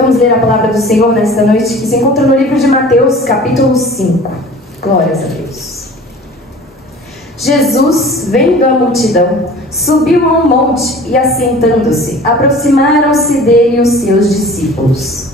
Vamos ler a palavra do Senhor nesta noite, que se encontra no livro de Mateus, capítulo 5. Glórias a Deus. Jesus, vendo a multidão, subiu a um monte e, assentando-se, aproximaram-se dele os seus discípulos.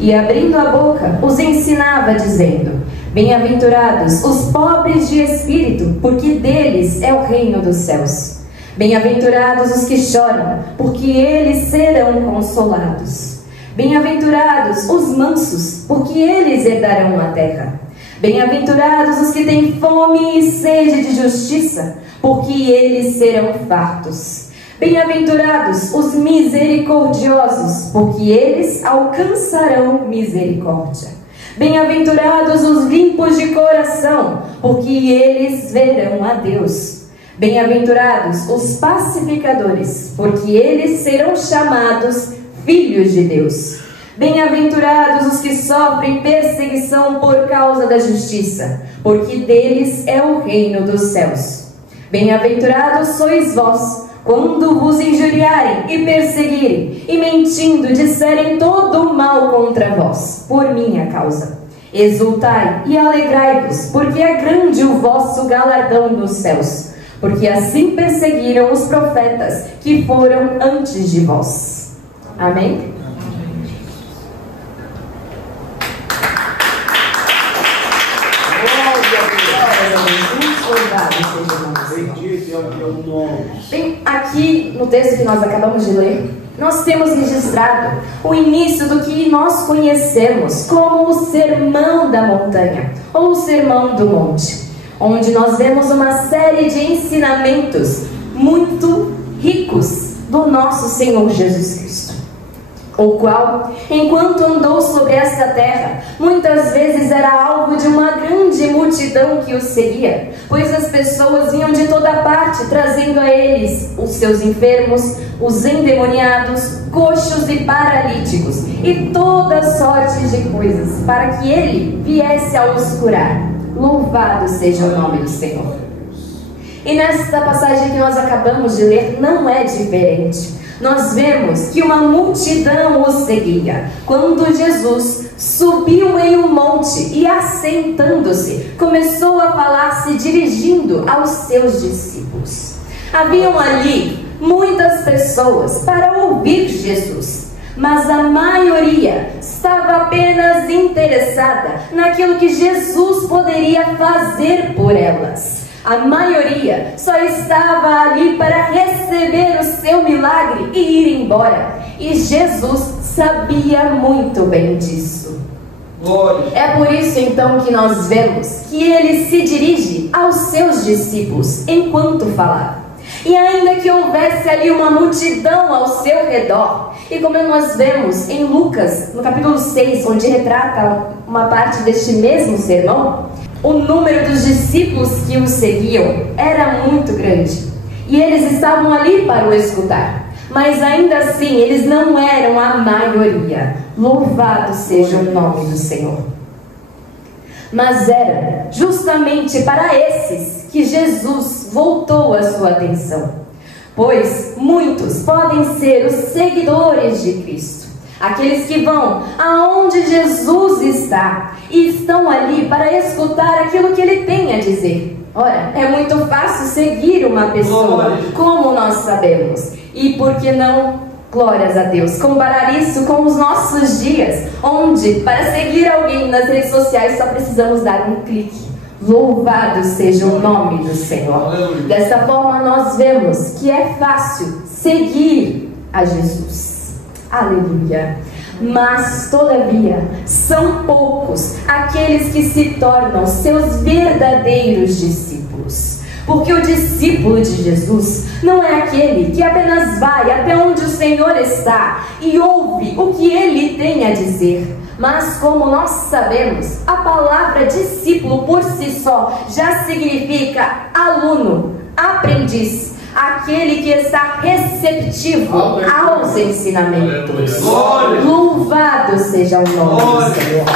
E, abrindo a boca, os ensinava, dizendo: Bem-aventurados os pobres de espírito, porque deles é o reino dos céus. Bem-aventurados os que choram, porque eles serão consolados. Bem-aventurados os mansos, porque eles herdarão a terra. Bem-aventurados os que têm fome e sede de justiça, porque eles serão fartos. Bem-aventurados os misericordiosos, porque eles alcançarão misericórdia. Bem-aventurados os limpos de coração, porque eles verão a Deus. Bem-aventurados os pacificadores, porque eles serão chamados filhos de Deus. Bem-aventurados os que sofrem perseguição por causa da justiça, porque deles é o reino dos céus. Bem-aventurados sois vós, quando vos injuriarem e perseguirem, e mentindo disserem todo o mal contra vós, por minha causa. Exultai e alegrai-vos, porque é grande o vosso galardão nos céus, porque assim perseguiram os profetas que foram antes de vós. Amém? Bem, aqui no texto que nós acabamos de ler, nós temos registrado o início do que nós conhecemos como o Sermão da Montanha, ou o Sermão do Monte, onde nós vemos uma série de ensinamentos muito ricos do nosso Senhor Jesus Cristo, o qual, enquanto andou sobre esta terra, muitas vezes era alvo de uma grande multidão que o seguia, pois as pessoas vinham de toda parte, trazendo a eles os seus enfermos, os endemoniados, coxos e paralíticos, e toda sorte de coisas, para que ele viesse a os curar. Louvado seja o nome do Senhor. E nesta passagem que nós acabamos de ler, não é diferente. Nós vemos que uma multidão o seguia, quando Jesus subiu em um monte e, assentando-se, começou a falar, se dirigindo aos seus discípulos. Haviam ali muitas pessoas para ouvir Jesus, mas a maioria estava apenas interessada naquilo que Jesus poderia fazer por elas. A maioria só estava ali para receber o seu milagre e ir embora. E Jesus sabia muito bem disso. Glória. É por isso então que nós vemos que ele se dirige aos seus discípulos enquanto falava. E ainda que houvesse ali uma multidão ao seu redor, e como nós vemos em Lucas, no capítulo 6, onde retrata uma parte deste mesmo sermão, o número dos discípulos que o seguiam era muito grande, e eles estavam ali para o escutar, mas ainda assim eles não eram a maioria. Louvado seja o nome do Senhor. Mas era justamente para esses que Jesus voltou a sua atenção, pois muitos podem ser os seguidores de Cristo, aqueles que vão aonde Jesus está e estão ali para escutar aquilo que ele tem a dizer. Ora, é muito fácil seguir uma pessoa, como nós sabemos. E por que não, glórias a Deus, comparar isso com os nossos dias, onde para seguir alguém nas redes sociais só precisamos dar um clique. Louvado seja o nome do Senhor. Desta forma nós vemos que é fácil seguir a Jesus. Aleluia. Mas, todavia, são poucos aqueles que se tornam seus verdadeiros discípulos. Porque o discípulo de Jesus não é aquele que apenas vai até onde o Senhor está e ouve o que ele tem a dizer. Mas, como nós sabemos, a palavra discípulo por si só já significa aluno, aprendiz, aquele que está receptivo aos ensinamentos. Louvado seja o nome do Senhor.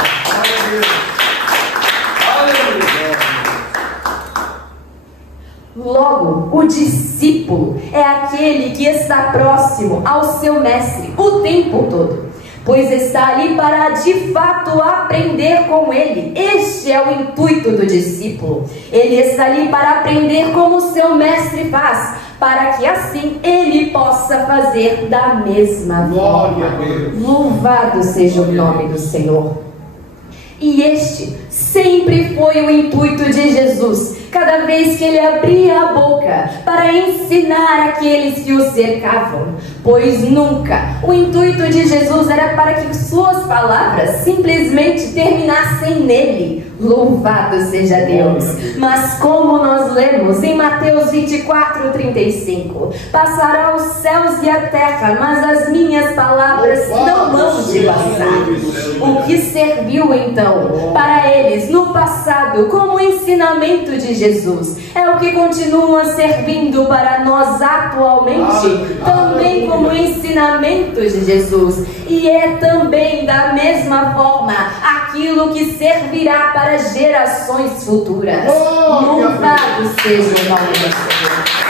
Logo, o discípulo é aquele que está próximo ao seu mestre o tempo todo. pois está ali para de fato aprender com ele. Este é o intuito do discípulo. Ele está ali para aprender como seu mestre faz, para que assim ele possa fazer da mesma forma. Louvado seja o nome do Senhor. E este sempre foi o intuito de Jesus, cada vez que ele abria a boca para ensinar aqueles que o cercavam, pois nunca o intuito de Jesus era para que suas palavras simplesmente terminassem nele. Louvado seja Deus! Mas como nós lemos em Mateus 24:35, passará os céus e a terra, mas as minhas palavras não hão de passar. O que serviu então para eles no passado como ensinamento de Jesus é o que continua servindo para nós atualmente, também como ensinamento de Jesus, e é também da mesma forma aquilo que servirá para gerações futuras. Louvado seja o nome do Senhor.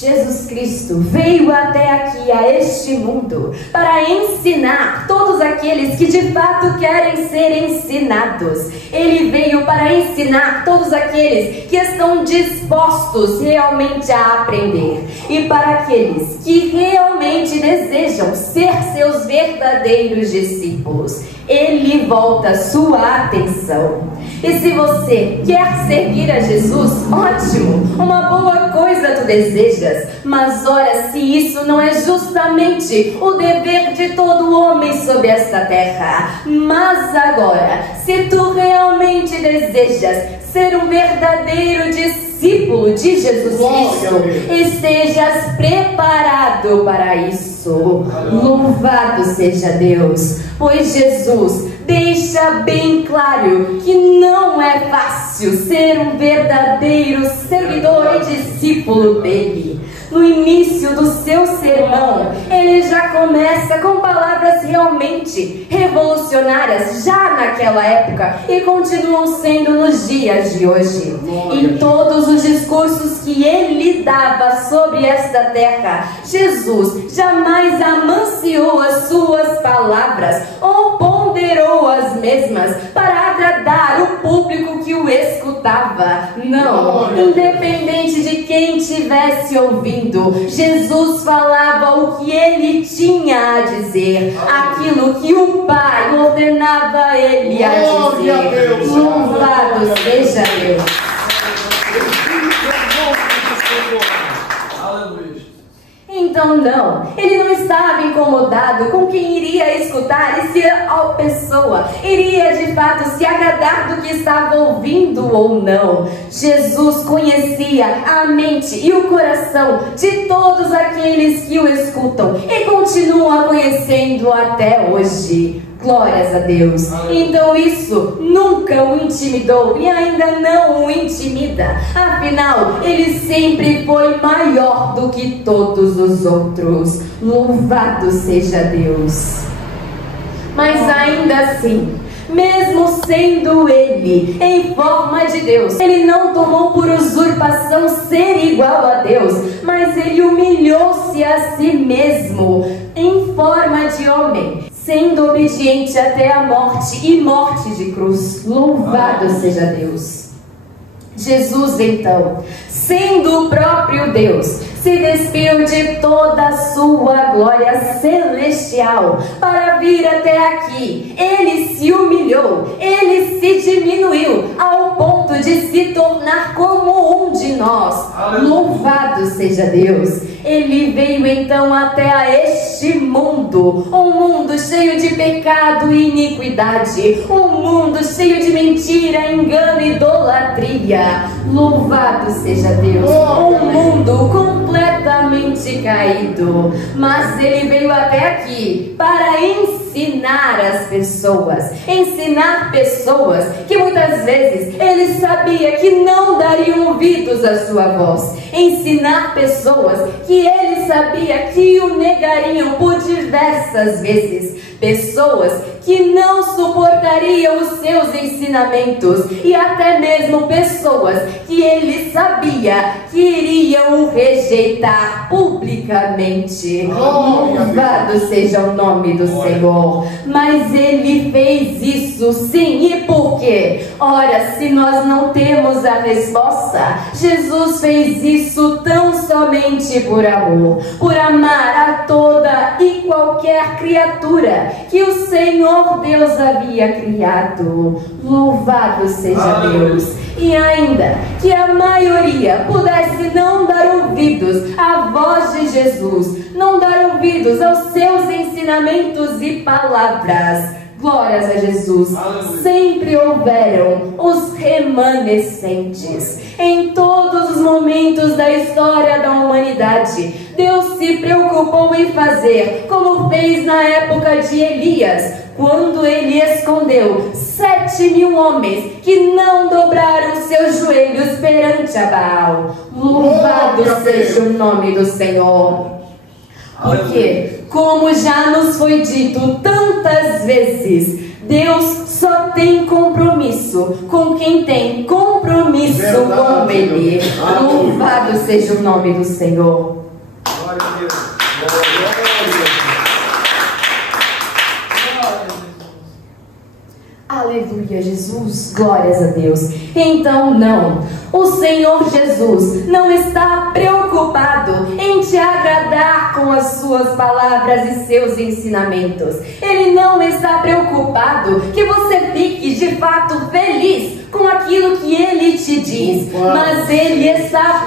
Jesus Cristo veio até aqui, a este mundo, para ensinar todos aqueles que de fato querem ser ensinados. Ele veio para ensinar todos aqueles que estão dispostos realmente a aprender. E para aqueles que realmente desejam ser seus verdadeiros discípulos, Ele volta sua atenção. E se você quer seguir a Jesus, ótimo, uma boa coisa tu desejas. Mas ora, se isso não é justamente o dever de todo homem sobre esta terra. Mas agora, se tu realmente desejas ser um verdadeiro discípulo de Jesus Cristo, estejas preparado para isso. Louvado seja Deus, pois Jesus deixa bem claro que não é fácil ser um verdadeiro seguidor e discípulo dele. No início do seu sermão, ele já começa com palavras realmente revolucionárias já naquela época e continuam sendo nos dias de hoje. Em todos os discursos que ele dava sobre esta terra, Jesus jamais amanciou as suas palavras ou ponderou as mesmas para agradar o público que o escutava. Não, independente de quem estivesse ouvindo, Jesus falava o que ele tinha a dizer, aquilo que o Pai ordenava a ele a dizer. Louvado seja Deus. Então não, ele não estava incomodado com quem iria escutar e se a pessoa iria de fato se agradar do que estava ouvindo ou não. Jesus conhecia a mente e o coração de todos aqueles que o escutam e continua conhecendo até hoje. Glórias a Deus. Então isso nunca o intimidou e ainda não o intimida. Afinal, ele sempre foi maior do que todos os outros. Louvado seja Deus. Mas ainda assim, mesmo sendo ele em forma de Deus, ele não tomou por usurpação ser igual a Deus, mas ele humilhou-se a si mesmo em forma de homem, sendo obediente até a morte e morte de cruz. Louvado seja Deus. Jesus, então, sendo o próprio Deus, se despiu de toda a sua glória celestial para vir até aqui. Ele se humilhou, ele se diminuiu ao ponto de se tornar como um de nós. Louvado seja Deus. Ele veio então até a este mundo, um mundo cheio de pecado e iniquidade, um mundo cheio de mentira, engano e idolatria. Louvado seja Deus. Um mundo completamente caído, mas ele veio até aqui para ensinar as pessoas, ensinar pessoas que muitas vezes ele sabia que não dariam ouvidos à sua voz. ensinar pessoas que ele sabia que o negariam por diversas vezes, pessoas que não suportariam os seus ensinamentos e até mesmo pessoas que ele sabia que iriam o rejeitar publicamente. Louvado seja o nome do Senhor. Mas ele fez isso sim, e por quê? Ora, se nós não temos a resposta, Jesus fez isso tão somente por amor, por amar a toda e qualquer criatura que o Senhor Deus havia criado. Louvado seja Deus. E ainda que a maioria pudesse não dar ouvidos à voz de Jesus, não dar ouvidos aos seus ensinamentos e palavras, glórias a Jesus, sempre houveram os remanescentes. Em todos os momentos da história da humanidade, Deus se preocupou em fazer como fez na época de Elias, quando ele escondeu 7.000 homens que não dobraram seus joelhos perante a Baal. Louvado seja o nome do Senhor. Porque, como já nos foi dito tantas vezes, Deus só tem compromisso com quem tem compromisso com Ele. Louvado seja o nome do Senhor. Glória a Deus. Glória a Deus. Aleluia, Jesus, glórias a Deus. Então não, o Senhor Jesus não está preocupado em te agradar com as suas palavras e seus ensinamentos. Ele não está preocupado que você fique de fato feliz com aquilo que Ele te diz, mas Ele está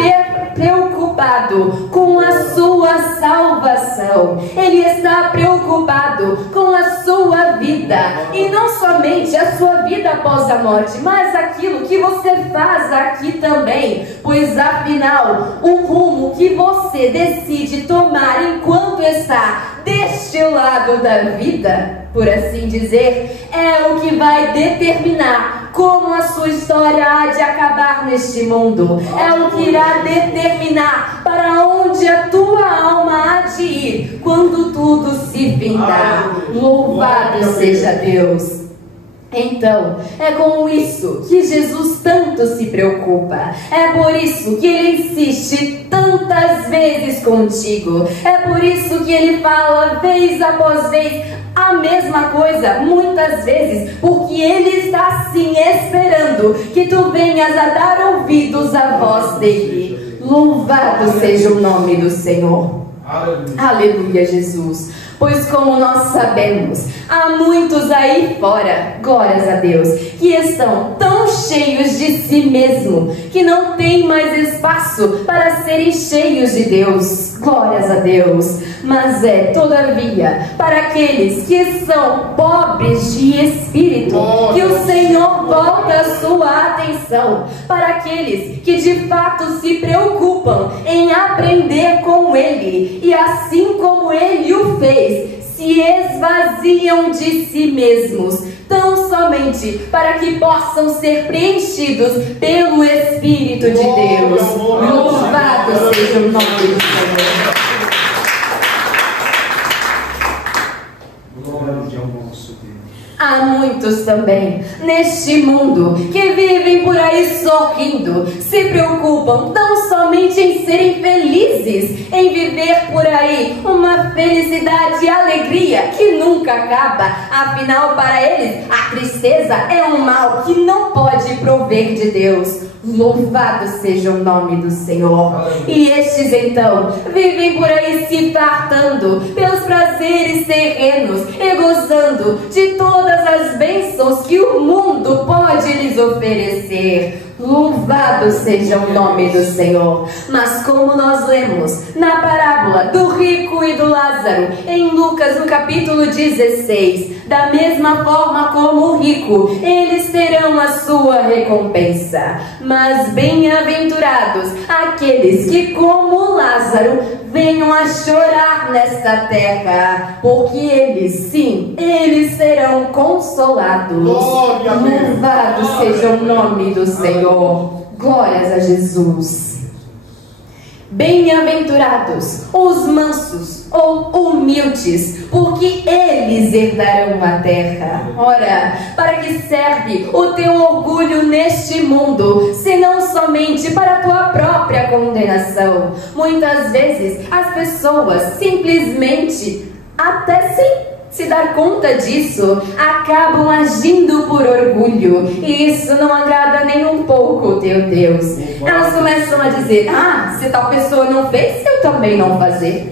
preocupado com a sua salvação. Ele está preocupado com a sua vida, e não somente a sua vida após a morte, mas aquilo que você faz aqui também, pois afinal o rumo que você decide tomar enquanto está deste lado da vida, por assim dizer, é o que vai determinar como a sua história há de acabar neste mundo. É o que irá determinar para onde a tua alma há de ir quando tudo se findar. Louvado seja Deus. Então, é com isso que Jesus tanto se preocupa. É por isso que Ele insiste tantas vezes contigo. É por isso que Ele fala vez após vez a mesma coisa, muitas vezes, porque Ele está sim esperando que tu venhas a dar ouvidos à voz dEle. Louvado seja o nome do Senhor. Aleluia, Jesus. Pois como nós sabemos, há muitos aí fora, glórias a Deus, que estão tão cheios de si mesmo, que não tem mais espaço para serem cheios de Deus, glórias a Deus. Mas todavia, para aqueles que são pobres de espírito, que o Senhor volta a sua atenção, para aqueles que de fato se preocupam em aprender com Ele, e assim como Ele o fez, se esvaziam de si mesmos, tão somente para que possam ser preenchidos pelo Espírito de Deus. Louvado seja o nome do Senhor. Há muitos também neste mundo que vivem por aí sorrindo, se preocupam tão somente em serem felizes, em viver por aí uma felicidade e alegria que nunca acaba. Afinal, para eles, a tristeza é um mal que não pode prover de Deus. Louvado seja o nome do Senhor. E estes então vivem por aí se fartando pelos prazeres terrenos e gozando de todas as bênçãos que o mundo pode lhes oferecer. Louvado seja o nome do Senhor. Mas como nós lemos na parábola do rico e do Lázaro, em Lucas no capítulo 16, da mesma forma como o rico, eles terão a sua recompensa. Mas bem-aventurados aqueles que, como Lázaro, venham a chorar nesta terra, porque eles, sim, eles serão consolados. Louvado seja o nome do Senhor. Glórias a Jesus. Bem-aventurados os mansos ou humildes, porque eles herdarão a terra. Ora, para que serve o teu orgulho neste mundo, senão somente para a tua própria condenação? Muitas vezes as pessoas simplesmente, até sem se dar conta disso, acabam agindo por orgulho, e isso não agrada nem um pouco o teu Deus. Elas começam a dizer: ah, se tal pessoa não fez, eu também não vou fazer.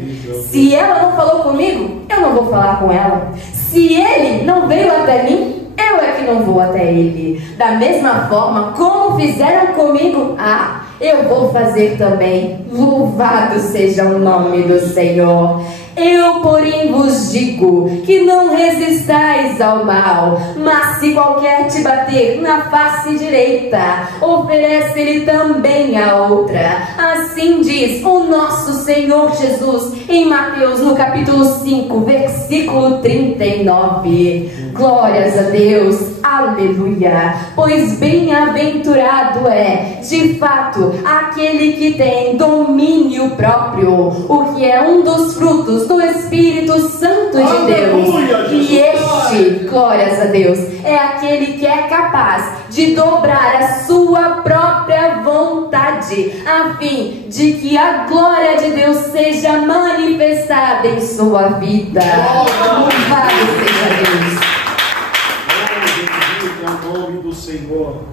Se ela não falou comigo, eu não vou falar com ela. Se ele não veio até mim, eu é que não vou até ele. Da mesma forma como fizeram comigo, eu vou fazer também. Louvado seja o nome do Senhor. Eu, porém, vos digo que não resistais ao mal, mas se qualquer te bater na face direita, oferece-lhe também a outra. Assim diz o nosso Senhor Jesus em Mateus, no capítulo 5, versículo 39. Glórias a Deus, aleluia. Pois bem-aventurado é, de fato, aquele que tem domínio próprio, o que é um dos frutos do Espírito Santo de Deus. E este, glórias a Deus, é aquele que é capaz de dobrar a sua própria vontade, a fim de que a glória de Deus seja manifestada em sua vida. Louvado seja Deus. Em nome do Senhor.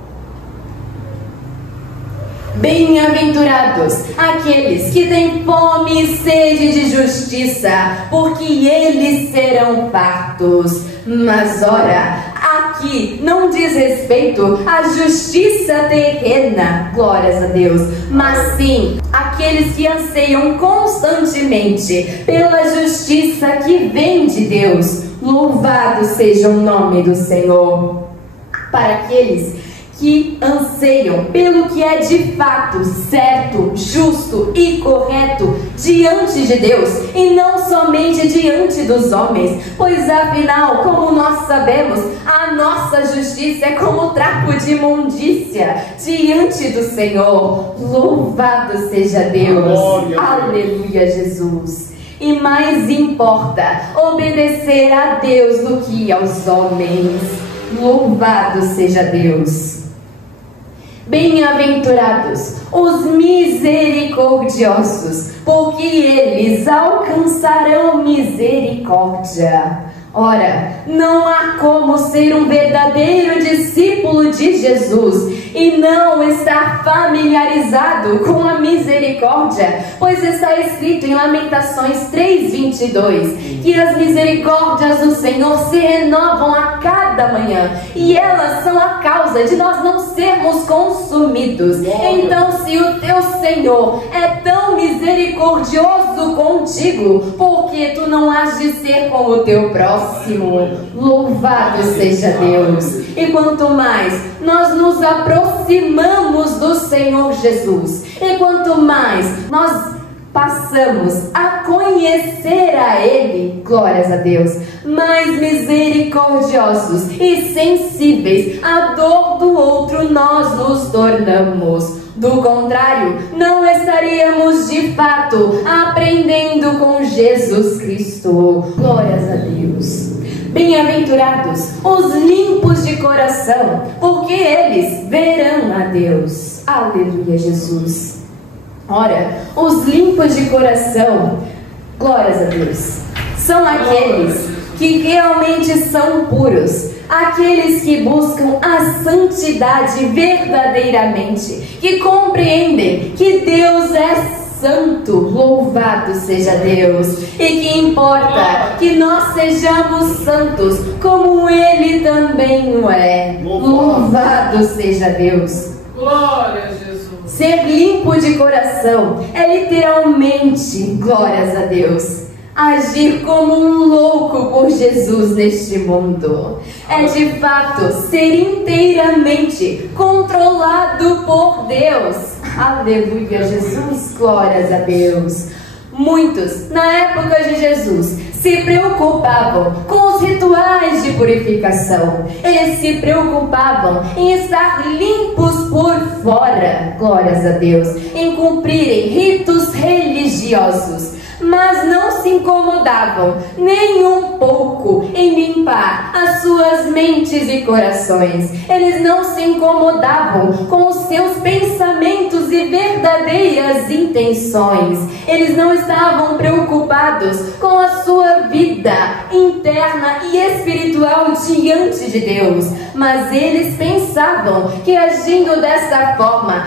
Bem-aventurados aqueles que têm fome e sede de justiça, porque eles serão fartos. Mas ora, aqui não diz respeito à justiça terrena, glórias a Deus, mas sim aqueles que anseiam constantemente pela justiça que vem de Deus. Louvado seja o nome do Senhor. Para aqueles que anseiam pelo que é de fato certo, justo e correto diante de Deus, e não somente diante dos homens, pois afinal, como nós sabemos, a nossa justiça é como trapo de imundícia diante do Senhor. Louvado seja Deus. Aleluia, Jesus. E mais importa obedecer a Deus do que aos homens. Louvado seja Deus. Bem-aventurados os misericordiosos, porque eles alcançarão misericórdia. Ora, não há como ser um verdadeiro discípulo de Jesus e não estar familiarizado com a misericórdia, pois está escrito em Lamentações 3:22 que as misericórdias do Senhor se renovam a cada manhã, e elas são a causa de nós não sermos consumidos. Então, se o teu Senhor é tão misericordioso contigo, por que tu não has de ser com o teu próximo? Louvado seja Deus. E quanto mais nós nos aproximamos do Senhor Jesus, e quanto mais nós passamos a conhecer a Ele, glórias a Deus, mais misericordiosos e sensíveis à dor do outro nós nos tornamos. Do contrário, não estaríamos de fato aprendendo com Jesus Cristo. Glórias a Deus. Bem-aventurados os limpos de coração, porque eles verão a Deus. Aleluia, Jesus. Ora, os limpos de coração, glórias a Deus, são aqueles que realmente são puros, aqueles que buscam a santidade verdadeiramente, que compreendem que Deus é santo, louvado seja Deus, e que importa que nós sejamos santos como Ele também o é. Louvado seja Deus. Glória a Jesus. Ser limpo de coração é literalmente, glórias a Deus, agir como um louco por Jesus neste mundo. É de fato ser inteiramente controlado por Deus. Aleluia, Jesus, glórias a Deus. Muitos, na época de Jesus, se preocupavam com os rituais de purificação. Eles se preocupavam em estar limpos por fora, glórias a Deus, em cumprirem ritos religiosos, mas não se incomodavam nem um pouco em limpar as suas mentes e corações. Eles não se incomodavam com os seus pensamentos e verdadeiras intenções. Eles não estavam preocupados com a sua vida interna e espiritual diante de Deus, mas eles pensavam que agindo dessa forma,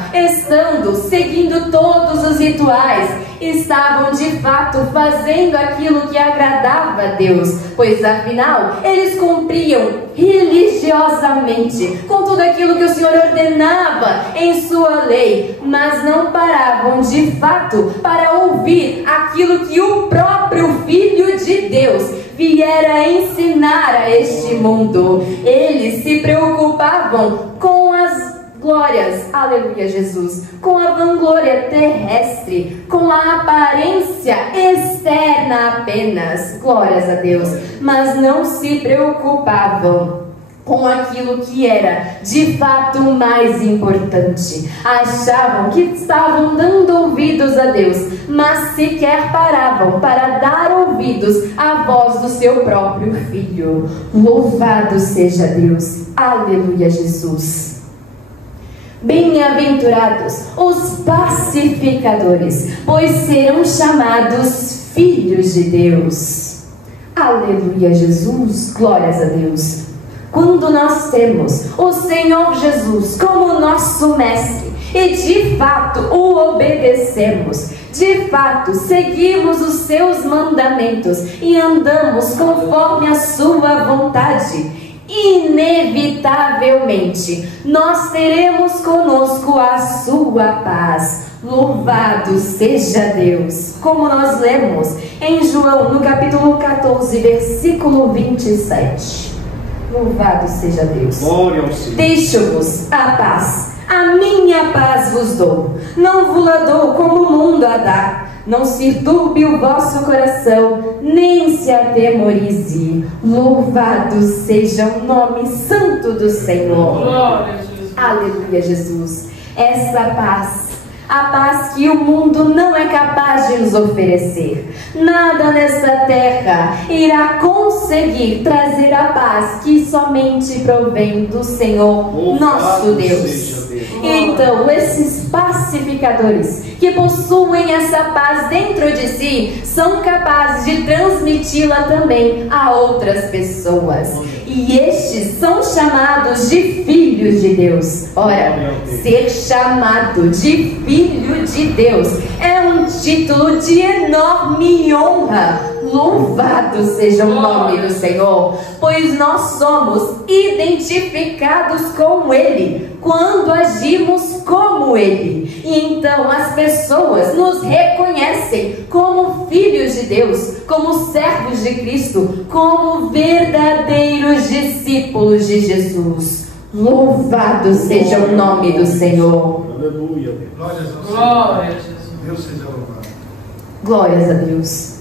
seguindo todos os rituais, estavam de fato fazendo aquilo que agradava a Deus, pois afinal eles cumpriam religiosamente com tudo aquilo que o Senhor ordenava em sua lei, mas não paravam de fato para ouvir aquilo que o próprio Filho de Deus viera ensinar a este mundo. Eles se preocupavam com as glórias, aleluia Jesus, com a vanglória terrestre, com a aparência externa apenas, glórias a Deus, mas não se preocupavam com aquilo que era de fato mais importante. Achavam que estavam dando ouvidos a Deus, mas sequer paravam para dar ouvidos à voz do seu próprio Filho. Louvado seja Deus, aleluia Jesus. Bem-aventurados os pacificadores, pois serão chamados filhos de Deus. Aleluia Jesus, glórias a Deus. Quando nós temos o Senhor Jesus como nosso mestre e de fato o obedecemos, de fato seguimos os seus mandamentos e andamos conforme a sua vontade, inevitavelmente nós teremos conosco a sua paz. Louvado seja Deus, como nós lemos em João no capítulo 14 versículo 27. Louvado seja Deus. Glória ao Senhor. Deixo-vos a paz, a minha paz vos dou, não vos la dou como o mundo a dá. Não se turbe o vosso coração, nem se atemorize. Louvado seja o nome santo do Senhor. Glória a Jesus. Aleluia, Jesus. Essa paz, a paz que o mundo não é capaz de nos oferecer. Nada nesta terra irá conseguir trazer a paz que somente provém do Senhor, nosso Deus. Então, esses pacificadores que possuem essa paz dentro de si são capazes de transmiti-la também a outras pessoas. E estes são chamados de filhos de Deus. Ora, ser chamado de filho de Deus é um título de enorme honra. Louvado seja o nome do Senhor, pois nós somos identificados com Ele quando agimos como Ele. E então as pessoas nos reconhecem como filhos de Deus, como servos de Cristo, como verdadeiros discípulos de Jesus. Louvado seja o nome do Senhor. Aleluia. Glória a Jesus. Deus seja louvado. Glórias a Deus.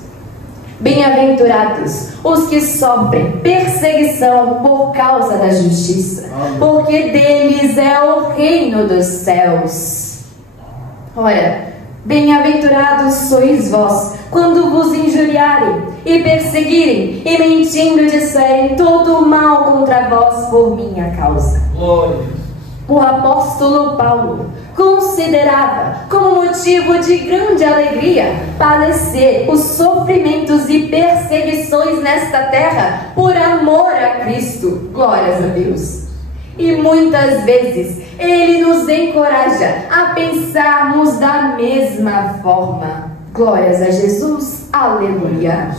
Bem-aventurados os que sofrem perseguição por causa da justiça, porque deles é o reino dos céus. Ora, bem-aventurados sois vós, quando vos injuriarem e perseguirem e mentindo disserem todo o mal contra vós por minha causa. Glória. O apóstolo Paulo considerava como motivo de grande alegria padecer os sofrimentos e perseguições nesta terra por amor a Cristo. Glórias a Deus. E muitas vezes ele nos encoraja a pensarmos da mesma forma. Glórias a Jesus. Aleluia.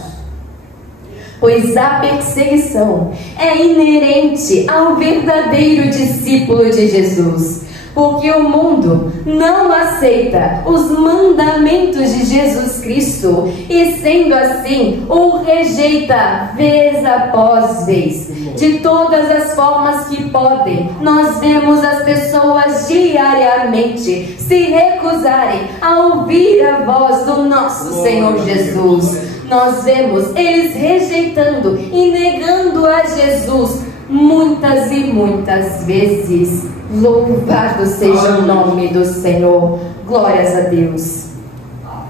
Pois a perseguição é inerente ao verdadeiro discípulo de Jesus, porque o mundo não aceita os mandamentos de Jesus Cristo e, sendo assim, o rejeita vez após vez. De todas as formas que podem, nós vemos as pessoas diariamente se recusarem a ouvir a voz do nosso Senhor Jesus. Nós vemos eles rejeitando e negando a Jesus muitas e muitas vezes. Louvado seja o nome do Senhor. Glórias a Deus.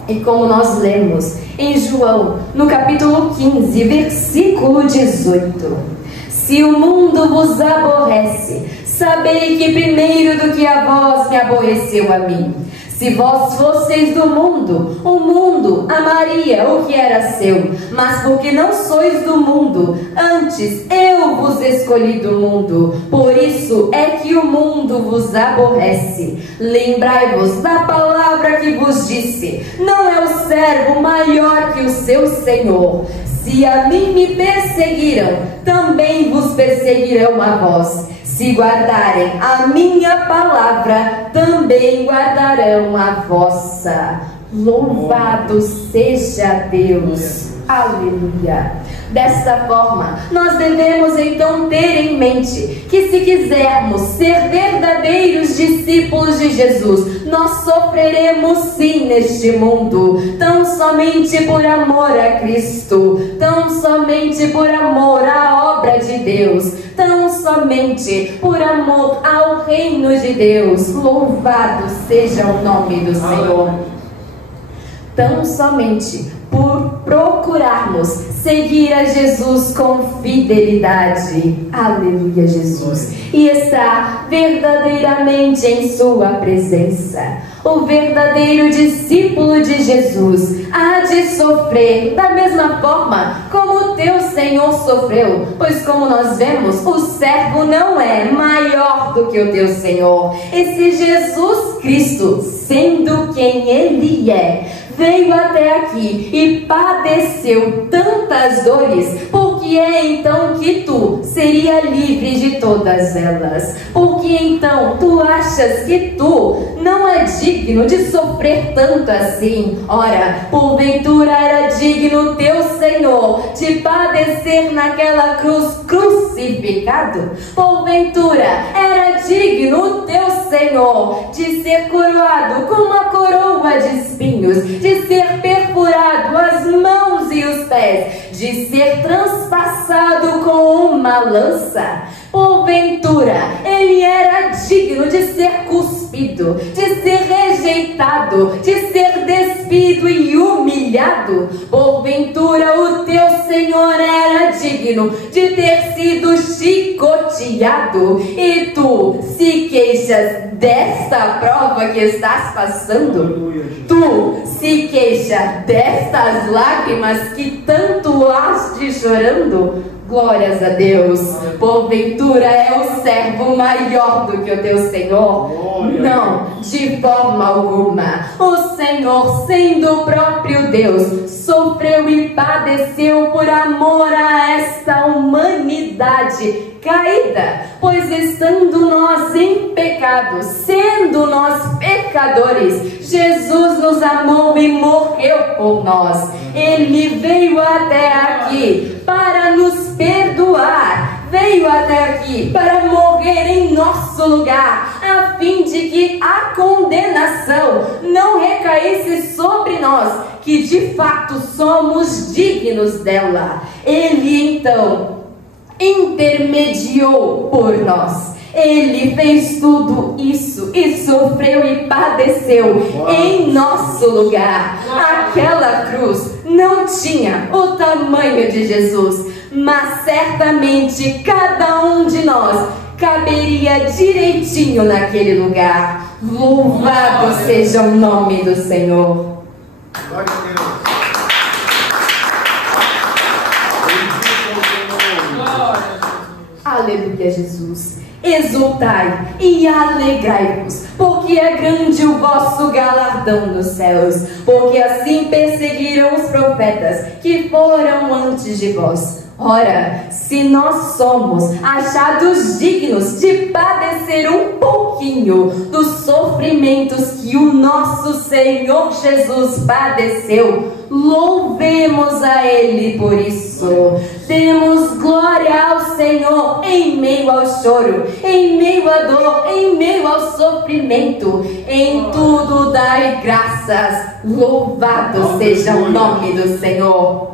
E como nós lemos em João, no capítulo 15, versículo 18: se o mundo vos aborrece, sabei que primeiro do que a vós me aborreceu a mim. Se vós fosseis do mundo, o mundo amaria o que era seu. Mas porque não sois do mundo, antes eu vos escolhi do mundo. Por isso é que o mundo vos aborrece. Lembrai-vos da palavra que vos disse: não é o servo maior que o seu senhor. Se a mim me perseguiram, também vos perseguirão a vós. Se guardarem a minha palavra, também guardarão a vossa. Louvado seja Deus. Aleluia. Desta forma, nós devemos então ter em mente que se quisermos ser verdadeiros discípulos de Jesus, nós sofreremos sim neste mundo, tão somente por amor a Cristo, tão somente por amor à obra de Deus, tão somente por amor ao reino de Deus. Louvado seja o nome do Senhor. Tão somente por procurarmos seguir a Jesus com fidelidade. Aleluia, Jesus. E estar verdadeiramente em sua presença. O verdadeiro discípulo de Jesus há de sofrer da mesma forma como o teu Senhor sofreu. Pois como nós vemos, o servo não é maior do que o teu Senhor. Esse Jesus Cristo, sendo quem Ele é, veio até aqui e padeceu tantas dores. Porque é então que tu seria livre de todas elas? Porque então tu achas que tu não é digno de sofrer tanto assim? Ora, porventura era digno teu Senhor de padecer naquela cruz crucificado? Porventura era digno o teu Senhor de ser coroado com uma coroa de espinhos, de ser perfurado as mãos e os pés, de ser transpassado com uma lança? Porventura ele era digno de ser cuspido, de ser rejeitado, de ser despido e humilhado? Porventura o teu Senhor era digno de ter sido chicoteado? E tu se queixas desta prova que estás passando? Tu se queixa destas lágrimas que tanto has de chorando? Glórias a Deus. Porventura é o servo maior do que o teu Senhor? Não, de forma alguma. O Senhor, sendo o próprio Deus, sofreu e padeceu por amor a esta humanidade caída. Pois estando nós em pecado, sendo nós pecadores, Jesus nos amou e morreu por nós. Ele veio até aqui para nos perdoar, veio até aqui para morrer em nosso lugar, a fim de que a condenação não recaísse sobre nós, que de fato somos dignos dela. Ele então intermediou por nós. Ele fez tudo isso e sofreu e padeceu em nosso lugar. Aquela cruz não tinha o tamanho de Jesus, mas certamente cada um de nós caberia direitinho naquele lugar. Louvado seja o nome do Senhor. Glória a Deus. Aleluia, Jesus. Exultai e alegrai-vos, porque é grande o vosso galardão nos céus, porque assim perseguiram os profetas que foram antes de vós. Ora, se nós somos achados dignos de padecer um pouquinho dos sofrimentos que o nosso Senhor Jesus padeceu, louvemos a Ele por isso. Demos glória ao Senhor em meio ao choro, em meio à dor, em meio ao sofrimento. Em tudo dai graças. Louvado seja o nome do Senhor.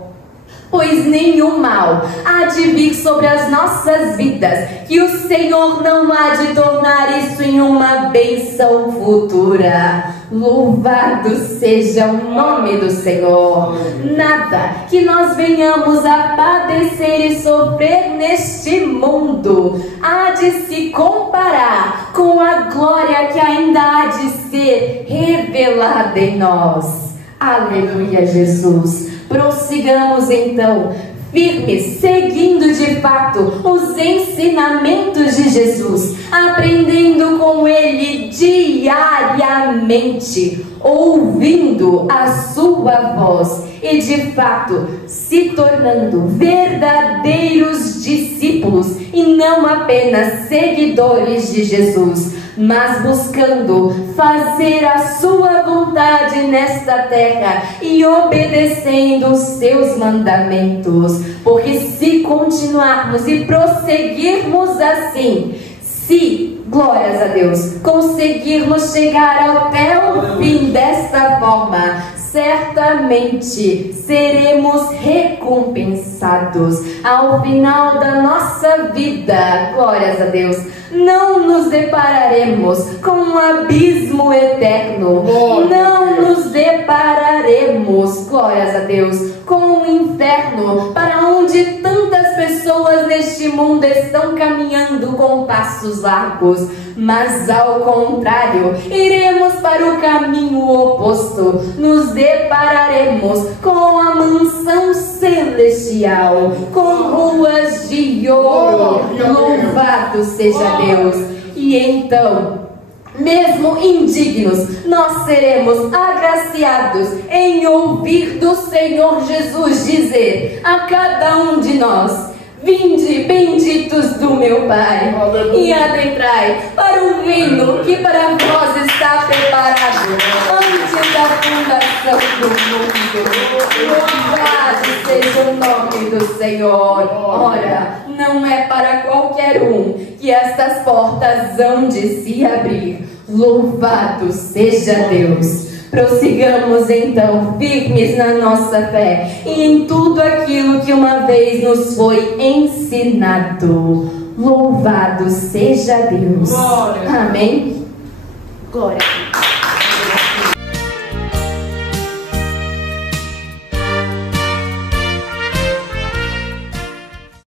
pois nenhum mal há de vir sobre as nossas vidas, que o Senhor não há de tornar isso em uma bênção futura. Louvado seja o nome do Senhor. Nada que nós venhamos a padecer e sofrer neste mundo há de se comparar com a glória que ainda há de ser revelada em nós. Aleluia, Jesus. Prossigamos então, firmes, seguindo de fato os ensinamentos de Jesus, aprendendo com Ele diariamente, ouvindo a sua voz e de fato se tornando verdadeiros discípulos e não apenas seguidores de Jesus, mas buscando fazer a sua vontade nesta terra e obedecendo os seus mandamentos. Porque se continuarmos e prosseguirmos assim, se, glórias a Deus, conseguirmos chegar até o fim desta forma, certamente seremos recompensados ao final da nossa vida. Glórias a Deus. Não nos depararemos com um abismo eterno. Não nos depararemos, glórias a Deus, com um inferno para onde tantas pessoas neste mundo estão caminhando com passos largos. Mas ao contrário, iremos para o caminho oposto. Nos depararemos com a mansão celestial, com ruas de ouro. Louvado seja Deus. E então, mesmo indignos, nós seremos agraciados em ouvir do Senhor Jesus dizer a cada um de nós: vinde, benditos do meu Pai, e adentrai para um reino que para vós está preparado antes da fundação do mundo. Louvado seja o nome do Senhor. Ora, não é para qualquer um que estas portas hão de se abrir. Louvado seja Deus. Prossigamos então firmes na nossa fé e em tudo aquilo que uma vez nos foi ensinado. Louvado seja Deus. Glória. Amém. Glória.